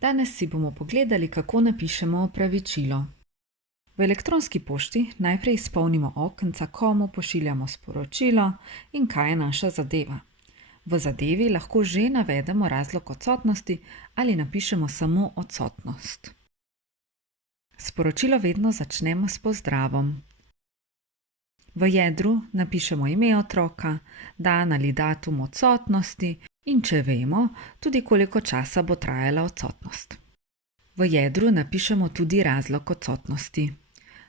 Danes si bomo pogledali, kako napišemo opravičilo. V elektronski pošti najprej izpolnimo okenca, komu pošiljamo sporočilo in kaj je naša zadeva. V zadevi lahko že navedemo razlog odsotnosti ali napišemo samo odsotnost. Sporočilo vedno začnemo s pozdravom. V jedru napišemo ime otroka, dan ali datum odsotnosti in če vemo, tudi koliko časa bo trajala odsotnost. V jedru napišemo tudi razlog odsotnosti.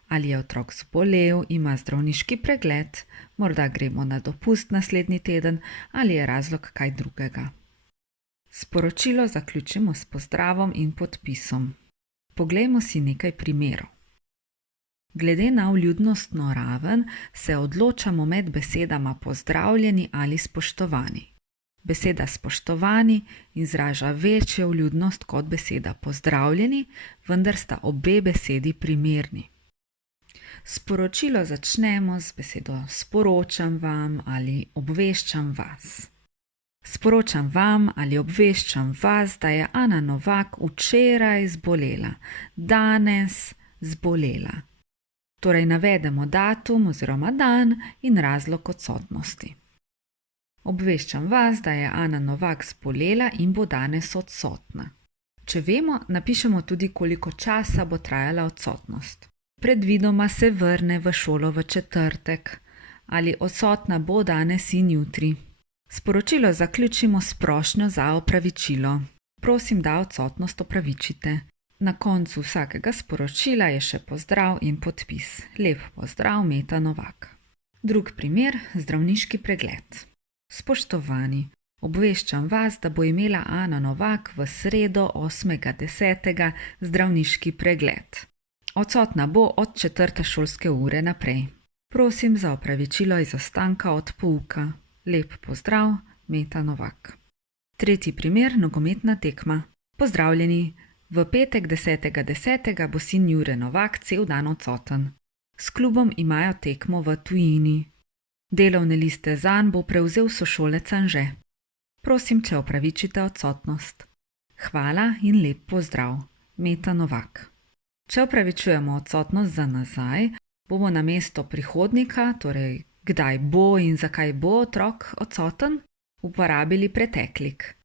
Ali je otrok zbolel, ima zdravniški pregled, morda gremo na dopust naslednji teden ali je razlog kaj drugega. Sporočilo zaključimo s pozdravom in podpisom. Poglejmo si nekaj primerov. Glede na vljudnostno raven se odločamo med besedama pozdravljeni ali spoštovani. Beseda spoštovani izraža večjo vljudnost kot beseda pozdravljeni, vendar sta obe besedi primerni. Sporočilo začnemo z besedo sporočam vam ali obveščam vas. Sporočam vam ali obveščam vas, da je Ana Novak včeraj zbolela, danes zbolela. Torej navedemo datum oziroma dan in razlog odsotnosti. Obveščam vas, da je Ana Novak zbolela in bo danes odsotna. Če vemo, napišemo tudi, koliko časa bo trajala odsotnost. Predvidoma se vrne v šolo v četrtek ali odsotna bo danes in jutri. Sporočilo zaključimo s prošnjo za opravičilo. Prosim, da odsotnost opravičite. Na koncu vsakega sporočila je še pozdrav in podpis. Lep pozdrav, Meta Novak. Drug primer, zdravniški pregled. Spoštovani, obveščam vas, da bo imela Ana Novak v sredo 8.10. zdravniški pregled. Odsotna bo od 4. šolske ure naprej. Prosim za opravičilo izostanka od pouka. Lep pozdrav, Meta Novak. Tretji primer, nogometna tekma. Pozdravljeni, v petek 10.10. bo sin Jure Novak cel dan odsoten. S klubom imajo tekmo v tujini. Delovne liste zanj bo prevzel sošolec Anže. Prosim, če opravičite odsotnost. Hvala in lep pozdrav, Meta Novak. Če opravičujemo odsotnost za nazaj, bomo namesto prihodnika, torej kdaj bo in zakaj bo otrok odsoten, uporabili preteklik.